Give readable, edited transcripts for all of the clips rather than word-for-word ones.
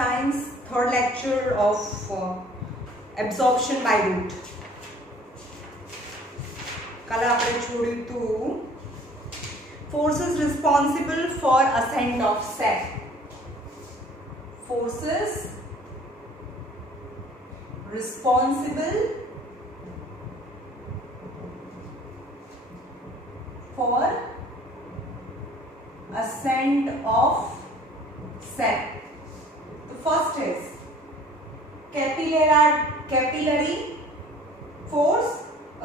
science, third lecture of absorption by root. कल आपने छोड़ी तो forces responsible for ascent of sap. Forces responsible for ascent of sap. The first is capillary force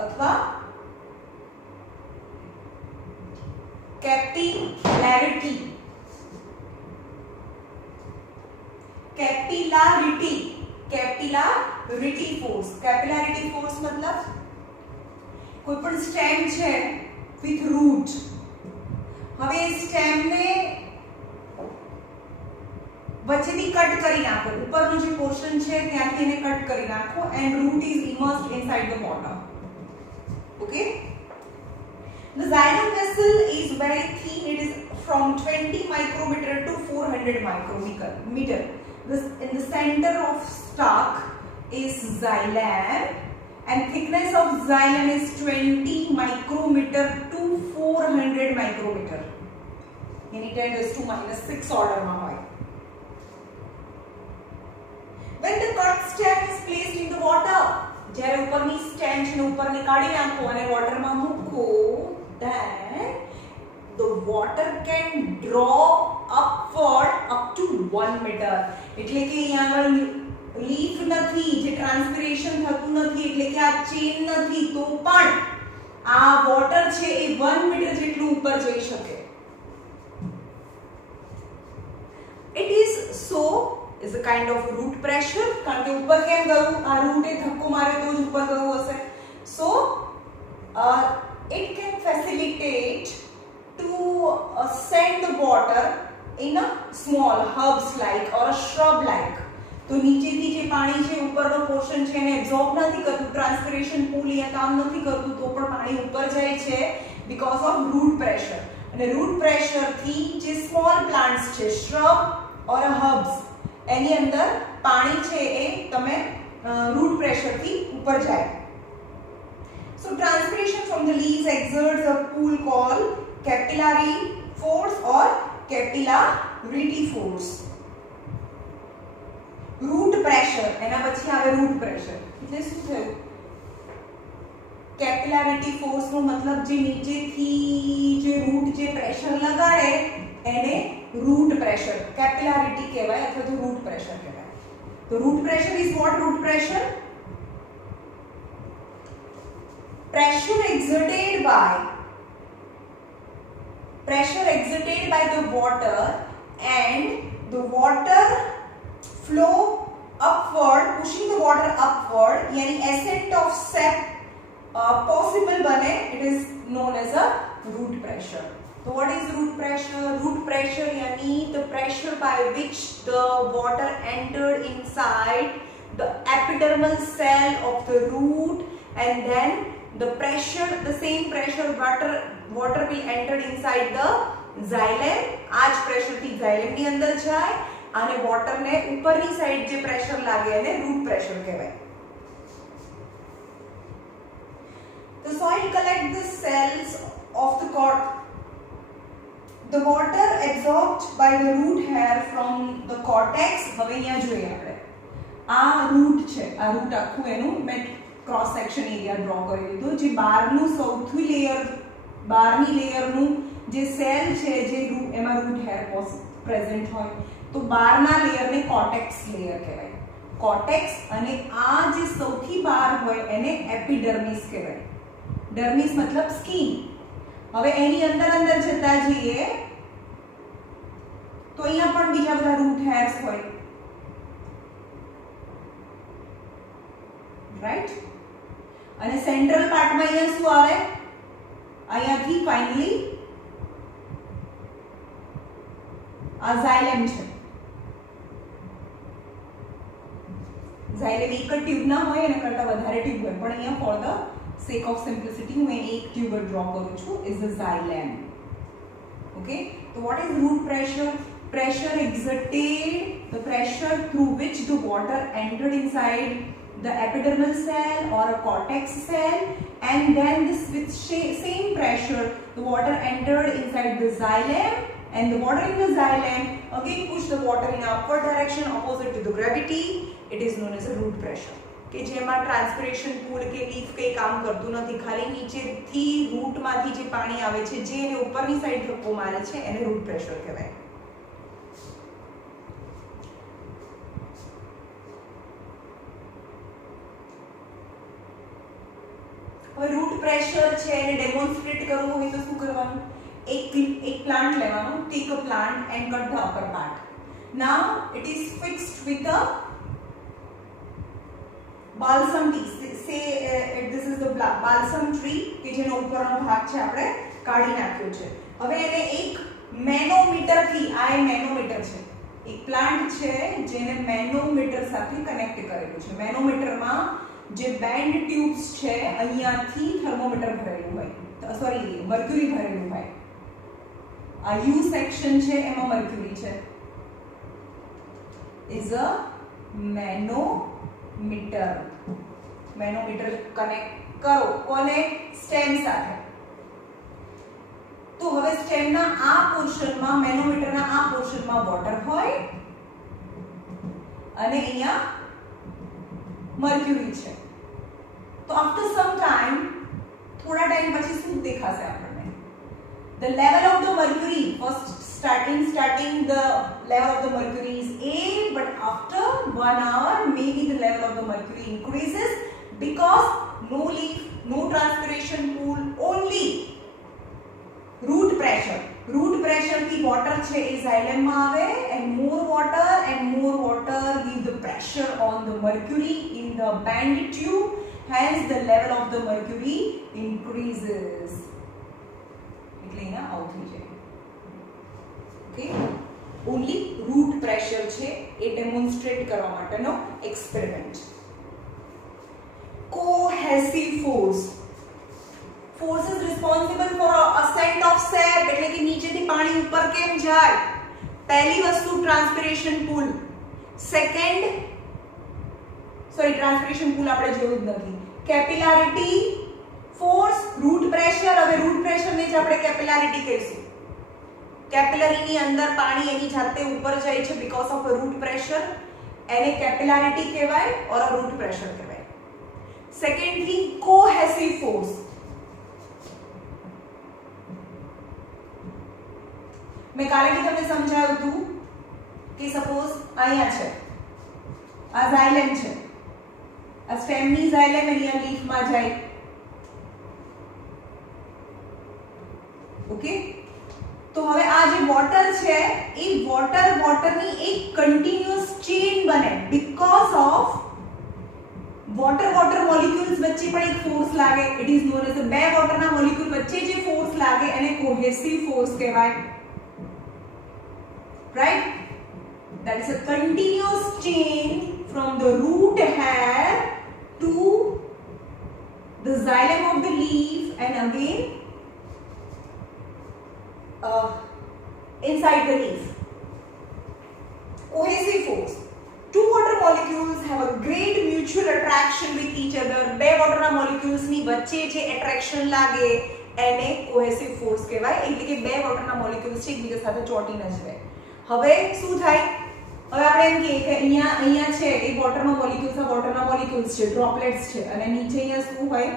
अथवा capillarity force. Capillarity force मतलब कोई पण stem છે with root. હવે સ્ટેમ ને વચ્ચેથી કટ કરી નાખો, ઉપરનો જે પોર્શન છે ત્યાંથી એને કટ કરી નાખો and root is immersed inside the water. Okay? The xylem vessel is very thin. It is from 20 micrometer to 400 micrometer. In the center of stalk is xylem, and thickness of xylem is 20 micrometer to 400 micrometer. Any 10⁻⁻⁶ order માં હોય. When the cut stem is placed in the water, જ્યારે ઉપરની stem છે ને ઉપરની કાઢી નાખો અને વોટરમાં મૂકો, then the water can draw upward up to 1 meter. એટલે કે અહીંયા આગળ લીક નથી, જે ટ્રાન્સપિરેશન થતું નથી, એટલે કે આ ચેન નથી, તો પણ આ વોટર છે એ 1 મીટર જેટલું ઉપર જઈ શકે. It is so is a kind of root pressure, કારણ કે ઉપર કેમ ગયું, આ રૂટ એ ધક્કો મારે તો જ ઉપર ગયું હશે. So it can facilitate to send the water in a small herbs like or a shrub like. तो નીચેથી જે પાણી છે ઉપરનો પોર્શન છે એને એબ્સોર્બ નથી કરતું, ટ્રાન્સપિરેશન પૂલ અહીંયા કામ નથી કરતું, તો પણ પાણી ઉપર જાય છે because of root pressure. અને root pressure થી જે small plants છે, shrub or herbs, એની અંદર પાણી છે એ તમે root pressure થી ઉપર જાય. So transpiration from the leaves exerts a pull called capillary force or capillarity force. Root pressure, એના પછી આવે root pressure. એટલે શું થયું? capillarity force નો મતલબ જે નીચેથી જે root જે પ્રેશર લગાડે એને root pressure, capillarity કહેવાય અથવા તો root pressure કહેવાય. તો root pressure is what? Root pressure pressure exerted by the water, and the water flow upward, pushing the water upward, yani ascent of sap possible bane, it is known as a root pressure. So what is root pressure? Root pressure yani the pressure by which the water entered inside the epidermal cell of the root, and then the pressure, the same pressure water will enter inside the xylem. आज pressure થી xylem ની અંદર જાય અને water ને ઉપરની side જે pressure લાગે એને root pressure કહેવાય. The soil collect the cells of the cord. The water absorbed by the root hair from the cortex. હવે અહીંયા જોઈએ આપણે આ root છે, આ root આખું એનું મેં क्रॉस सेक्शन एरिया ड्रॉ કરી દીધું. જે બહારનું સૌથી બહારની લેયરનું જે સેલ છે જે એમાં રૂટ હેર પ્રેઝન્ટ હોય, તો બહારના લેયરને કોર્ટેક્સ લેયર કહેવાય. કોર્ટેક્સ અને આ જે સૌથી બહાર હોય એને એપિડર્મિસ કહેવાય. ડર્મિસ મતલબ સ્કિન. હવે એની અંદર જતા જઈએ તો અહીંયા પણ બીજા બધા રૂટ હેર્સ હોય, રાઈટ? અને સેન્ટ્રલ પાર્ટમાં અહીંયા શું આવે? અહીંયાથી ફાઇનલી આ ઝાયલેમ છે. ઝાયલેમ એક જ ટ્યુબના હોય, એના કરતા વધારે ટ્યુબ હોય, પણ અહીંયા for the sake of simplicity હું એક ટ્યુબ ડ્રો કરું છું, ઇઝ ધ ઝાયલેમ. ઓકે, તો what is root pressure? pressure exerted, the pressure through which the water entered inside the epidermal cell or a cortex cell, and then this with same pressure the water entered inside the xylem, and the water in the xylem again pushed the water in upward direction opposite to the gravity. It is known as a root pressure. કે જેમાં ટ્રાન્સપિરેશન પૂલ કે leaf કઈ કામ કરતું નથી, ખાલી નીચેથી રૂટમાંથી જે પાણી આવે છે જે એને ઉપરની સાઈડ ધક્કો મારે છે એને રૂટ પ્રેશર કહેવાય. હવે રૂટ પ્રેશર છે એને ડેમોન્સ્ટ્રેટ કરવું હોય તો શું કરવાનું? એક પ્લાન્ટ લેવાનો, take a plant and cut the upper part. Now it is fixed with a balsam tree. Say this is the balsam tree કે જેનો ઉપરનો ભાગ છે આપણે કાઢી નાખ્યો છે. હવે એને એક મેનોમીટર થી, આ મેનોમીટર છે, એક પ્લાન્ટ છે જેને મેનોમીટર સાથે કનેક્ટ કરેલું છે. મેનોમીટરમાં જે બેન્ડ ટ્યુબ્સ છે અહીંયાથી થર્મોમીટર ભરેલું હોય, સોરી મર્ક્યુરી ભરેલું હોય. આ યુ સેક્શન છે એમાં મર્ક્યુરી છે. Is a manometer. Manometer connect કરો કોને? સ્ટેમ સાથે. તો હવે સ્ટેમના આ પોર્શનમાં, મેનોમીટરના આ પોર્શનમાં વોટર હોય અને અહીંયા મર્ક્યુરી છે. તો આફ્ટર સમ ટાઈમ, થોડા ટાઈમ પછી શું દેખાશે આપણને? The level of the mercury, first starting the level of the mercury is A, but after 1 hour maybe the level of the mercury increases because no leak, no transpiration pool, only root pressure. Root pressure की water છે એ xylem માં આવે, and more water give the pressure on the mercury in the band tube, hence the level of the mercury increases. એટલે અહીંયા out થઈ જાય. Okay, only root pressure છે એ demonstrate કરવા માટેનો experiment. Cohesive force. Force is responsible for ascent of sap, એટલે કે નીચેથી પાણી ઉપર કેમ જાય? પહેલી વસ્તુ ટ્રાન્સપિરેશન પૂલ. સેકન્ડ, સોરી ટ્રાન્સપિરેશન પૂલ આપણે જોયું જ નથી. કેપિલારિટી ફોર્સ, રૂટ પ્રેશર. હવે રૂટ પ્રેશર ને જ આપણે કેપિલારિટી કહીશું. કેપિલરીની અંદર પાણી એની જાતે ઉપર જાય છે બીકોઝ ઓફ રૂટ પ્રેશર, એને કેપિલારિટી કહેવાય ઓર રૂટ પ્રેશર કહેવાય. Secondly cohesive force. મેં કાલે બી તમને સમજાવ્યું હતું કે સપોઝ અહીંયા છે, આ ઝાયલેમ છે, આ સ્ટેમની ઝાયલેમ અહીંયા લીફમાં જાય. ઓકે, તો હવે આ જે વોટર છે એ વોટરની એક કન્ટિન્યુઅસ ચેન બને બીકોઝ ઓફ વોટર મોલિક્યુલ્સ વચ્ચે પણ એક ફોર્સ લાગે. ઇટ ઇઝ નોન એઝ બે વોટરના મોલિક્યુલ વચ્ચે જે ફોર્સ લાગે એને કોહેસિવ ફોર્સ કહેવાય. Right? That is a continuous chain from the root hair to the xylem of the leaf and again inside the leaf. Cohesive force. Two water molecules have a great mutual attraction with each other. બે water molecules ની વચ્ચે જે attraction લાગે એને cohesive force કહેવાય. એટલે કે બે water molecules છે એકબીજા સાથે ચોંટી ન જાય. હવે શું થાય? હવે આપણે એમ કહીએ કે અહીંયા છે એ વોટરના મોલિક્યુલ્સ છે, ડ્રોપલેટ્સ છે, અને નીચે અહીંયા શું હોય?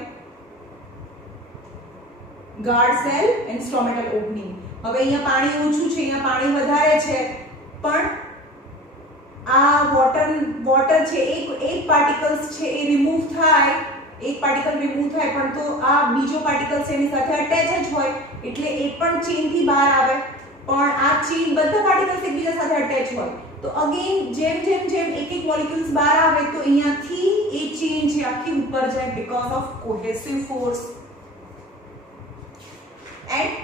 Guard cell and stomatal opening. હવે અહીંયા પાણી ઓછું છે, અહીંયા પાણી વધારે છે, પણ આ વોટર છે એક પાર્ટિકલ્સ છે એ રિમૂવ થાય, એક પાર્ટિકલ રિમૂવ થાય, પણ તો આ બીજો પાર્ટિકલ છે એની સાથે અટેચ જ હોય એટલે એ પણ ચેનથી બહાર આવે. પણ આ ચેન બધા પાર્ટિકલ્સ એકબીજા સાથે અટેચ હોય તો અગેન જેમ એક મોલિક્યુલ્સ બહાર આવે તો અહીંયાથી એ ચેન છે આખી ઉપર જાય because of cohesive force. And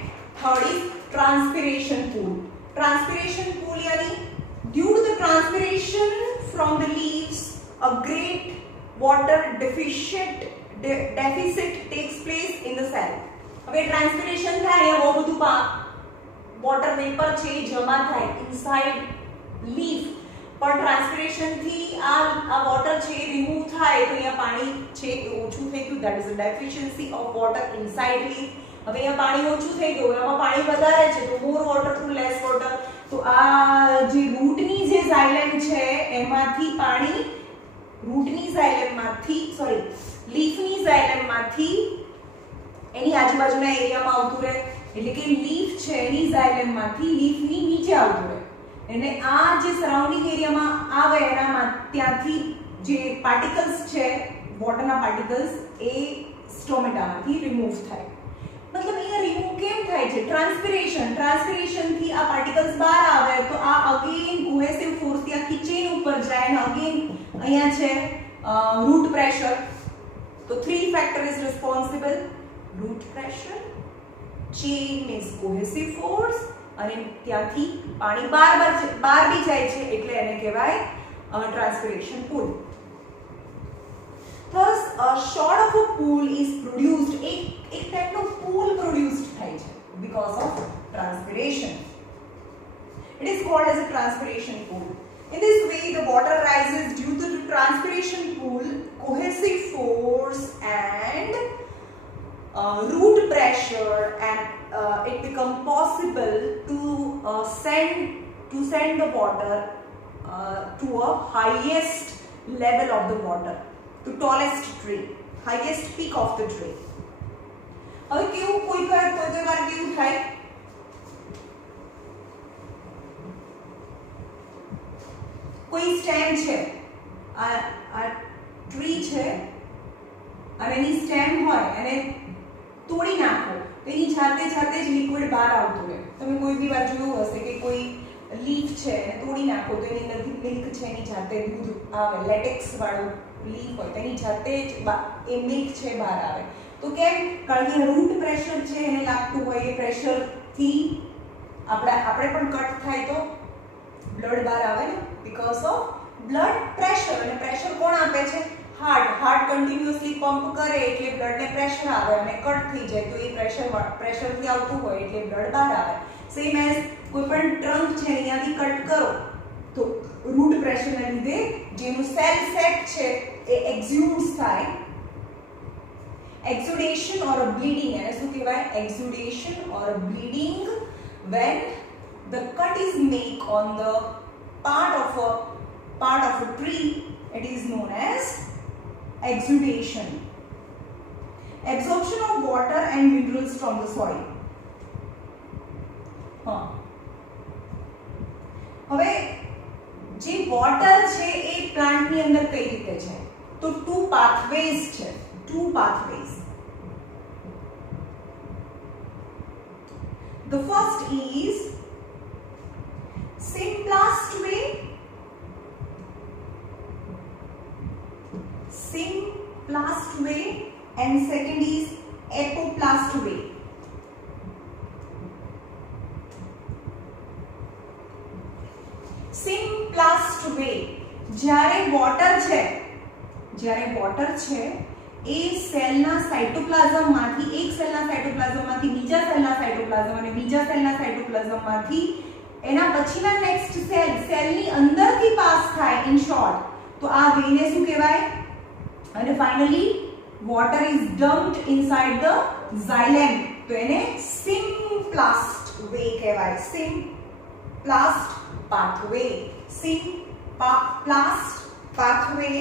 third is transpiration pull. Transpiration pull यानी due to the transpiration from the leaves a great water deficit takes place in the cell. હવે ટ્રાન્સપિરેશન થાય, બહુ બધું વોટર વેપર છે જમા થાય ઇનસાઇડ લીફ, પણ ટ્રાન્સપિરેશન થી આ વોટર છે રિમૂવ થાય તો અહીંયા પાણી છે ઓછું થઈ ગયું, that is a deficiency of water inside leaf. હવે અહીંયા પાણી ઓછું થઈ ગયું, એમાં પાણી વધારે છે તો મોર વોટર ટુ લેસ વોટર. તો આ જે રૂટની જે ઝાયલેમ છે એમાંથી પાણી રૂટની ઝાયલેમમાંથી લીફની ઝાયલેમમાંથી એની આજુબાજુના એરિયામાં આવતું રહે, એટલે કે લીફ છે એની ઝાયલેમમાંથી લીફની નીચે આવતું રહે, અને આ જે સરાઉન્ડિંગ એરિયામાં આવે એનામાં ત્યાંથી જે પાર્ટિકલ્સ છે વોટરના પાર્ટિકલ્સ એ સ્ટોમેટામાંથી રિમૂવ થાય. मतलब ये रिमूव केम થાય છે? ટ્રાન્સપિરેશન થી આ પાર્ટિકલ્સ બહાર આવે તો આ અગेन કોહેસિવ ફોર્સ થી આ ચેન ઉપર જાય અને અગेन અહીંયા છે રૂટ પ્રેશર. તો three factor is responsible: root pressure, chain means cohesive force, અને ત્યાંથી પાણી બહાર બી જાય છે એટલે એને કહેવાય ટ્રાન્સપિરેશન પુલ. Thus, a short of a pool is produced. एक type of pool produced થાય છે because of transpiration. It is called as a transpiration pool. In this way, the water rises due to the transpiration pool, cohesive force and root pressure, and it becomes possible to send the water to a highest level of the water, to tallest tree, highest peak of the tree. હવે કેવું કોઈ વાર કેવું થાય, કોઈ stem છે, આ tree છે અને એની સ્ટેમ હોય અને તોડી નાખો તો એની જાતે જ લિક્વિડ બહાર આવતું રહે. તમે કોઈ બી વાર જોયું હશે કે કોઈ લીફ છે અને તોડી નાખો તો એની અંદરથી મિલ્ક છે એની જાતે દૂધ આવે, લેટેક્સ વાળું લીફ હોય તો એની જાતે જ એ મિલ્ક છે બહાર આવે. તો કેમ? કારણ કે રૂટ પ્રેશર છે એને લાગતું હોય, એ પ્રેશર થી આપણે પણ કટ થાય તો બ્લડ બહાર આવે ને, બીકોઝ ઓફ બ્લડ પ્રેશર. અને પ્રેશર કોણ આપે છે? હાર્ટ કન્ટિન્યુઅસલી પંપ કરે એટલે બ્લડને પ્રેશર આવે, અને કટ થઈ જાય તો એ પ્રેશરથી આવતું હોય એટલે બ્લડ બહાર આવે. સેમ એઝ કોઈ પણ ટ્રંક છે અહીંયાથી કટ કરો તો રૂટ પ્રેશરના લીધે જેનું સેલ સેટ છે એ એક્ઝ્યુડ્સ થાય. exudation or a bleeding, એને શું કહેવાય? exudation or a bleeding when the cut is made on the part of a tree, it is known as exudation. Absorption of water and minerals from the soil. હવે જે water છે એ પ્લાન્ટની અંદર કઈ રીતે છે? તો two pathways છે. The first is Symplast way and second is Apoplast way. Symplast way જ્યારે વોટર છે એ સેલના સાઇટોપ્લાઝમમાંથી, એક સેલના સાઇટોપ્લાઝમમાંથી બીજા સેલના સાઇટોપ્લાઝમ અને બીજા સેલના સાઇટોપ્લાઝમમાંથી એના પછીના નેક્સ્ટ સેલની અંદરથી પાસ થાય, ઇન શોર્ટ તો આ વેને શું કહેવાય? અને finally water is dumped inside the xylem તો એને સિમ્પ્લાસ્ટ વે કહેવાય. સિમ્પ્લાસ્ટ pathway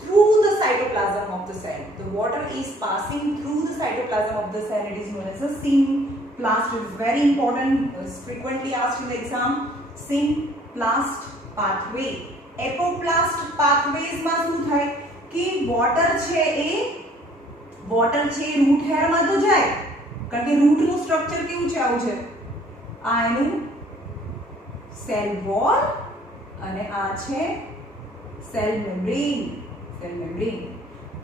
through the cytoplasm of the cell. The water is passing through the cytoplasm of the cell. It is known as a Symplast. It is very important. It is frequently asked in the exam. Symplast pathway. Apoplast pathways માં શું થાય કે water છે એ route hair માં તો જાય, કારણ કે રૂટ નું સ્ટ્રક્ચર કેવું છે? આવું છે. આ એનું સેલ વોલ અને આ છે સેલ મેમ્બ્રેન.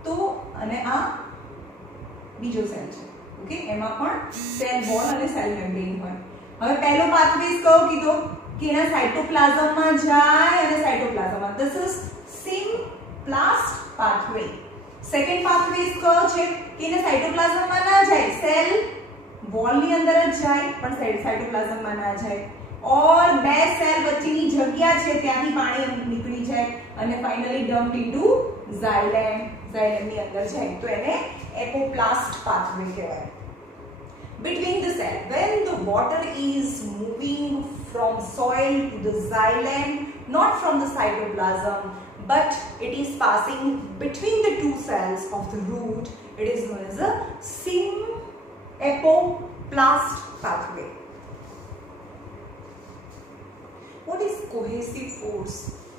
તો અને આ બીજો સેલ છે. ઓકે, એમાં પણ સેલ વોલ અને સેલ મેમ્બ્રેન હોય. હવે પહેલો પાથવેઝ કયો કીધો કે એના સાઇટોપ્લાઝમમાં જાય અને સાઇટોપ્લાઝમમાં, this is symplast pathway. Second pathways કયો છે કે એના સાઇટોપ્લાઝમમાં ના જાય, સેલ वॉल ની અંદર જ જાય પણ સાઇટોપ્લાઝમ માં ના જાય और બે સેલ વચ્ચેની જગ્યા છે ત્યાંથી પાણી નીકળી જાય અને ફાઇનલી ડમ્પ્ડ ઇનટુ ઝાયલેમ ની અંદર જાય તો એને એપોપ્લાસ્ટ પાથવે કહેવાય. Between the cell, when the water is moving from soil to the xylem, not from the cytoplasm, but it is passing between the two cells of the root, it is known as a sympapoplast pathway. What is cohesive force?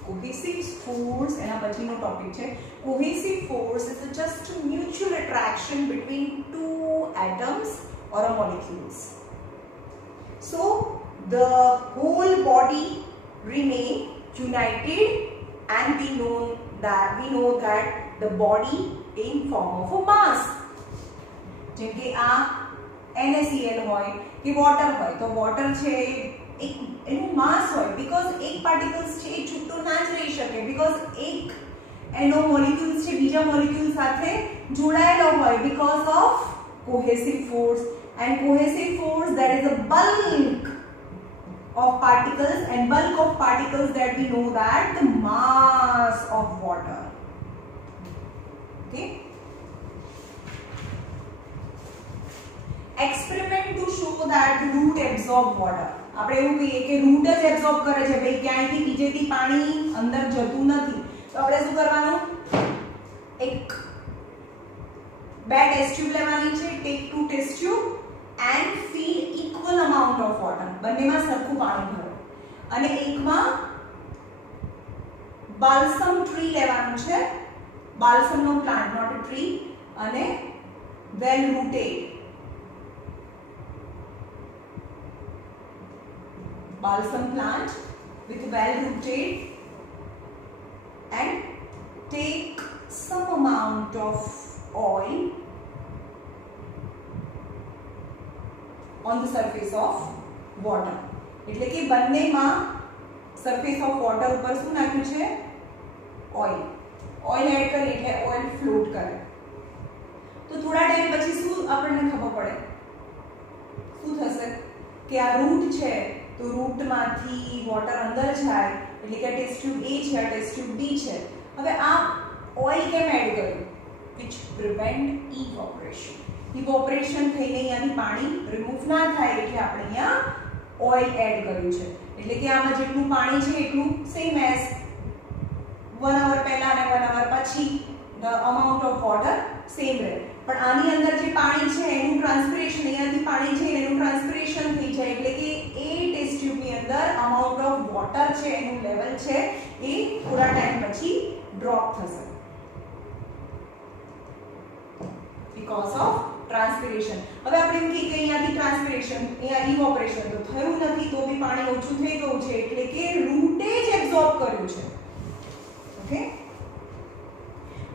Cohesive force એના પછીનો topic છે. Cohesive force is just a mutual attraction between two atoms or a molecules. So the whole body remain united and we know that the body in form of a mass. જેમ કે આ NaCl હોય કે water હોય તો water છે એનું માસ હોય બીકોઝ એક પાર્ટિકલ્સ છે એ છૂટો ના જ રહી શકે બીકોઝ એક એનો મોલિક્યુલ્સ છે બીજા મોલિક્યુલ સાથે જોડાયેલો હોય because of cohesive force. And cohesive force, that is a bulk of particles, and bulk of particles that we know that the mass of water. Okay. Experiment to show that the root absorb water. આપણે એવું કહીએ કે route જ absorb કરે છે ભાઈ ક્યાંયથી બીજેથી પાણી અંદર જતું નથી તો આપણે શું કરવાનું એક બે ટેસ્ટ ટ્યુબ લેવાની છે take two test tube and fill equal amount of water બંનેમાં સરખું પાણી ભરો અને એકમાં balsam tree લેવાનું છે balsam no plant not a tree અને well rooted balsam plant with well rooted and take some amount of oil on the surface of water. એટલે કે બંનેમાં surface of water ઉપર શું નાખ્યું છે ઓઇલ એડ કરી એટલે ઓઇલ ફ્લોટ કરે તો થોડા ટાઈમ પછી શું આપણને ખબર પડે શું થશે કે આ રૂટ છે તો રૂટમાંથી વોટર અંદર જાય એટલે કે આ ટેસ્ટ ટ્યુબ A છે આ ટેસ્ટ ટ્યુબ B છે હવે આ ઓઇલ કેમ એડ કર્યું which prevent evaporation. ઇવોપરેશન થઈને અહીંયાથી પાણી રિમૂવ ના થાય એટલે આપણે અહીંયા ઓઇલ એડ કર્યું છે એટલે કે આમાં જેટલું પાણી છે એટલું સેમ એઝ 1 hour પહેલા અને 1 hour પછી the amount of water same રહે પણ આની અંદર જે પાણી છે એનું ટ્રાન્સપિરેશન અહીંયાથી પાણી છે એનું ટ્રાન્સપિરેશન થઈ જાય એટલે કે એ ટેસ્ટ ટ્યુબની અંદર amount of water છે એનું લેવલ છે એ થોડા ટાઈમ પછી ડ્રોપ થશે because of ટ્રાન્સપિરેશન હવે આપણે એમ કહીએ કે અહીંયાથી ટ્રાન્સપિરેશન અહીંયા ઇવોપરેશન તો થયું નથી તો બી પાણી ઓછું થઈ ગયું છે એટલે કે રૂટે જ એબ્સોર્બ કર્યું છે okay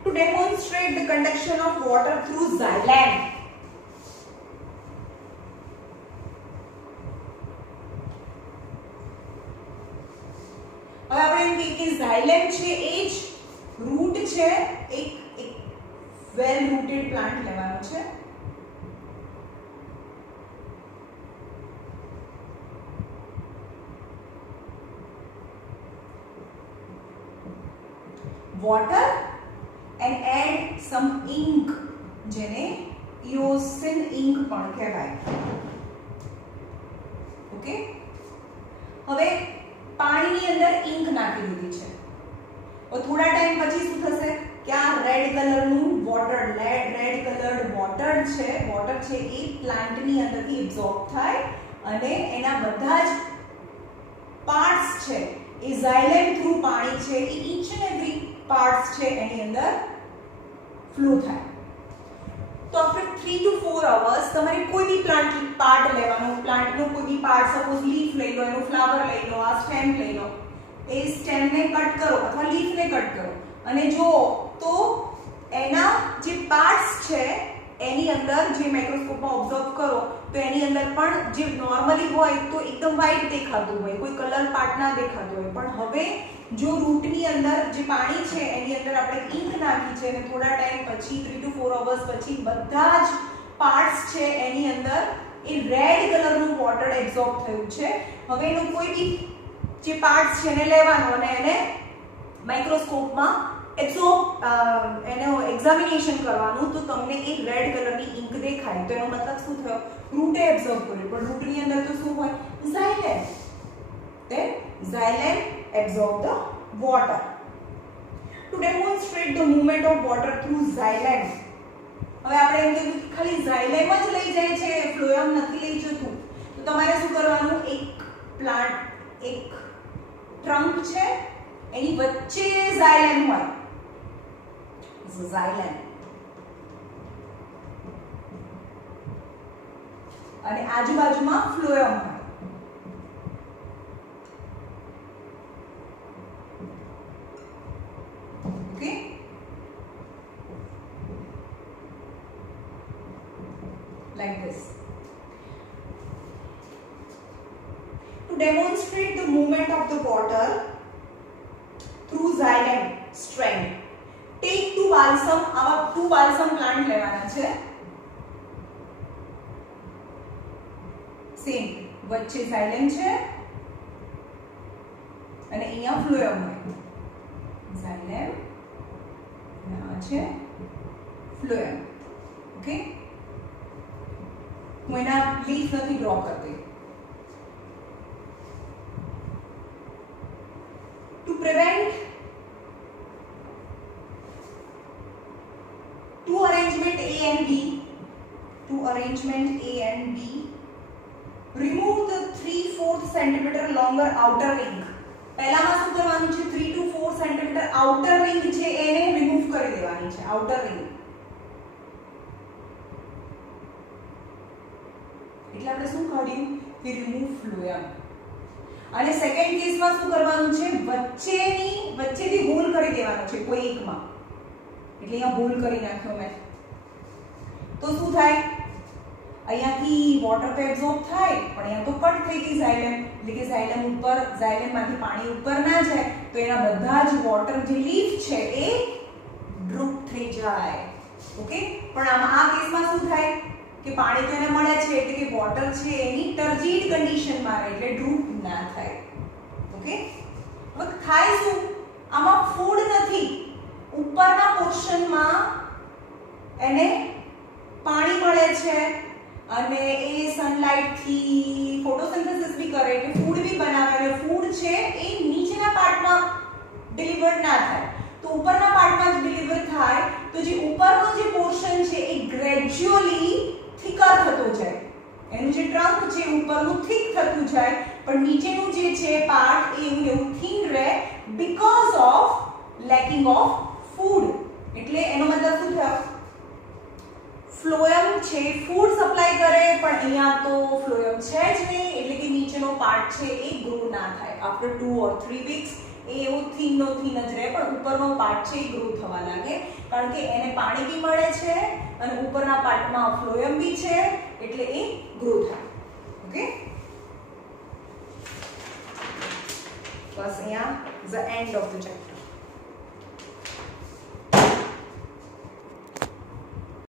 to demonstrate the conduction of water through xylem હવે આપણે એમ કહીએ કે xylem છે એ જ રૂટ છે એક well rooted plant લેવાનો છે water and add some ink જેને eosin ink પણ કહેવાય ઓકે હવે પાણીની અંદર ink નાખી દીધી છે થોડા ટાઈમ પછી શું થશે કે આ રેડ કલરનું રેડ કલર્ડ વોટર છે એ પ્લાન્ટની અંદરથી એબ્સોર્બ થાય અને એના બધા જ પાર્ટ્સ છે એ ઝાયલેમ થ્રુ પાણી છે એ ઈચ એન્ડ એવરી પાર્ટ્સ છે એની અંદર ફ્લો થાય તો આફ્ટર 3 to 4 hours તમારે કોઈ બી પ્લાન્ટ પાર્ટ લેવાનો પ્લાન્ટનો કોઈ બી પાર્ટ સપોઝ લીફ લઈ લો એનો ફ્લાવર લઈ લો આ સ્ટેમ લઈ લો એ સ્ટેમને કટ કરો અથવા લીફને કટ કરો અને જો તો એના જે પાર્ટ્સ છે એની અંદર જે માઇક્રોસ્કોપમાં ઓબ્ઝર્વ કરો તો એની અંદર પણ જે નોર્મલી હોય તો એકદમ વ્હાઇટ દેખાતું હોય કોઈ કલર પાર્ટ ના દેખાતો હોય પણ હવે જો રૂટની અંદર જે પાણી છે એની અંદર આપણે ઇંક નાખી છે અને થોડા ટાઈમ પછી 3 to 4 hours પછી બધા જ પાર્ટ્સ છે એની અંદર એ રેડ કલરનું વોટર એબ્સોર્બ થયું છે. હવે એનું કોઈ બી જે પાર્ટ્સ છે એને લેવાનું અને એને માઇક્રોસ્કોપમાં એનું એક્ઝામિનેશન કરવાનું, તો તમને એક રેડ કલરની ઇન્ક દેખાય. તો એનો મતલબ શું થયો? રૂટે એબ્સોર્બ કર્યું. પણ રૂટની અંદર તો શું હોય? ઝાયલેમ. Then xylem absorb the water. To demonstrate the movement of water through xylem. હવે આપણે એમ કીધું કે ખાલી xylem જ લઈ જાય છે, ફ્લોએમ નથી લઈ જતું. તો તમારે શું કરવાનું? એક ટ્રંક છે, એની વચ્ચે xylem હોય. xylem. અને આજુબાજુમાં ફ્લોએમ હોય. Okay, like this. To demonstrate the movement of the water through xylem strand, take two balsam. આવા two balsam plant લેવાના છે. સેમ વચ્ચે xylem છે અને અહીંયા ફ્લોએમ હોય. xylem છે ફ્લોએમ. ઓકે, હું એના લીફ નથી ડ્રો કરતી. Two prevent two arrangement A and B, remove the 3/4 cm longer outer ring. પહેલામાં શું કરવાનું છે? 3 to 4 cm આઉટર રિંગ છે એને રિમૂવ કરી દેવાની છે. આઉટર રિંગ એટલે આપણે શું કાઢ્યું? કે રિમૂવ ફ્લોએમ. અને સેકન્ડ કેસમાં શું કરવાનું છે? વચ્ચેથી હોલ કરી દેવાનો છે કોઈ એકમાં. એટલે અહીંયા હોલ કરી નાખ્યો મેં. તો શું થાય? અહીંયાથી વોટર તો એબ્સોર્બ થાય, પણ અહીંયા તો કટ થઈ ગઈ xylem. એટલે કે xylemમાંથી પાણી ઉપર ના જાય, તો એના બધા જ વોટર જે લીફ છે એ ડ્રૂપ થઈ જાય. ઓકે, પણ આ કેસમાં શું થાય? કે પાણી તો એને મળે છે, એટલે કે વોટર છે એની ટર્જીડ કન્ડિશનમાં રહે, એટલે ડ્રૂપ ના થાય. ઓકે, હવે થાય શું? આમાં ફૂડ નથી. ઉપરના પોર્શનમાં એને પાણી મળે છે અને એ સનલાઇટ થી ફોટોસિન્થેસિસ બી કરે, એટલે ફૂડ બી બનાવે. અને ફૂડ છે એ નીચેના પાર્ટમાં ડિલિવર ના થાય, તો ઉપરના પાર્ટમાં જ ડિલિવર થાય. તો જે ઉપરનો જે પોર્શન છે એ ગ્રેજ્યુઅલી થિકર થતો જાય. એનું જે ટ્રંક છે ઉપરનું થિક થતું જાય, પણ નીચેનું જે છે પાર્ટ એવું થિન રહે, because of lacking of food. એટલે એનો મતલબ શું થયો? ફ્લોએમ છે ફૂડ સપ્લાય કરે, પણ અહીંયા તો ફ્લોએમ છે જ નહીં, એટલે કે નીચેનો પાર્ટ છે એ ગ્રો ના થાય. આફ્ટર 2 or 3 weeks એ એવો થીન જ રહે, પણ ઉપરનો પાર્ટ છે એ ગ્રો થવા લાગે, કારણ કે એને પાણી બી મળે છે અને ઉપરના પાર્ટમાં ફ્લોએમ બી છે, એટલે એ ગ્રો થાય. ઓકે, બસ અહીંયા the end of the chapter.